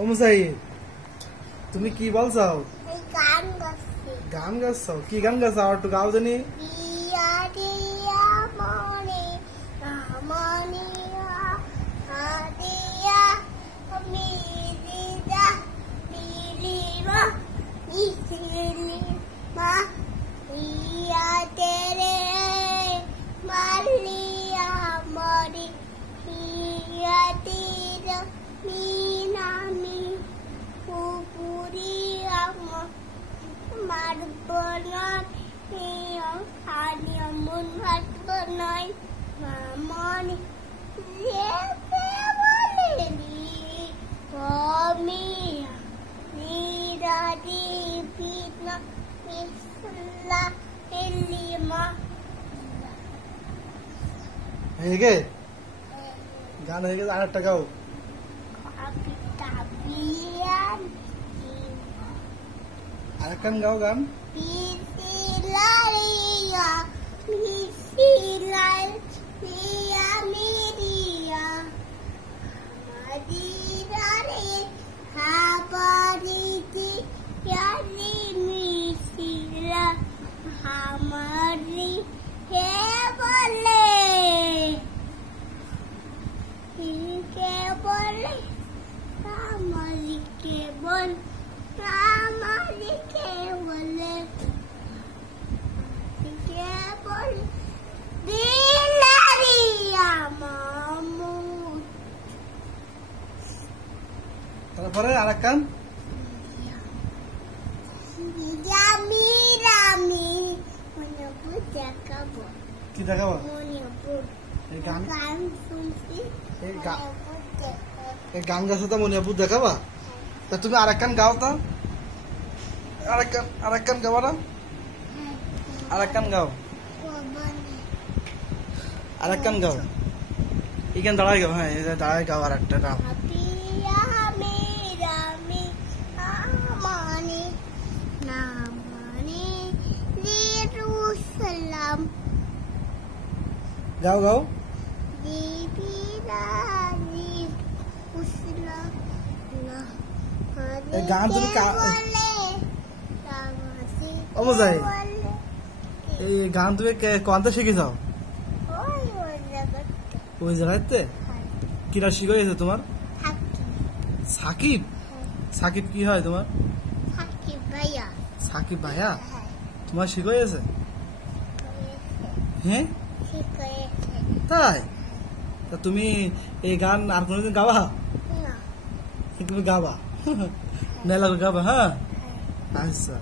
ও মুসাইদ, তুমি কি বলছাও? গান গাচ্ছি। গান গাচ্ছাও? কি গান গাচ্ছাও? একটু গাও জানি। দিয়া দিয়া মনে মনিয়া দিয়া মিলিদা মিলিমা ইসলিমা ইয়া তেরে মালিয়া মরি ইয়া তীর মিনামি পুপুরিয়া মারবনার হানিয়া মন হাতবনাই মামনি লেতে বলেনি কমিয়া নিরাদি পিতনা ইসলা এলিমা হয়ে গে গান হয়ে গেছে, আরেকটা গাও। আরেকখান গাও গান। Pisilaria, pisilaria, miria, madirare, habariti, yari misila, hamari, hebole, kebole, hamari kebol. Ramali kebole, kebole, dilaria mamu. তারপরে আরেকখান। Rami rami, menyebut jakabo. কি দেখাবো? Menyebut. এই গান, Kan sunsi. এই গান গাছে তো মনে বুঝ দেখাবা। তা তুমি আরেকখান গাও তো, আরেকখান গাও না, আরেকখান গাও, আরেকখান গাও। এখান দাঁড়ায় গাও। হ্যাঁ, দাঁড়ায় গাও আর একটা গাও। গাও গাও। গান তুমি অবজাই, এই গান তুমি কোনটা শিখেছাও? ওই জায়গাতে কিরা শিখে গেছে তোমার? সাকিব। সাকিব কি হয় তোমার? সাকিব ভাইয়া তোমার শিখে গেছে? হ্যাঁ তাই? তা তুমি এই গান আর কোনদিন গাবা? তুমি গাবা, মেলা গাবা। হ্যাঁ আচ্ছা।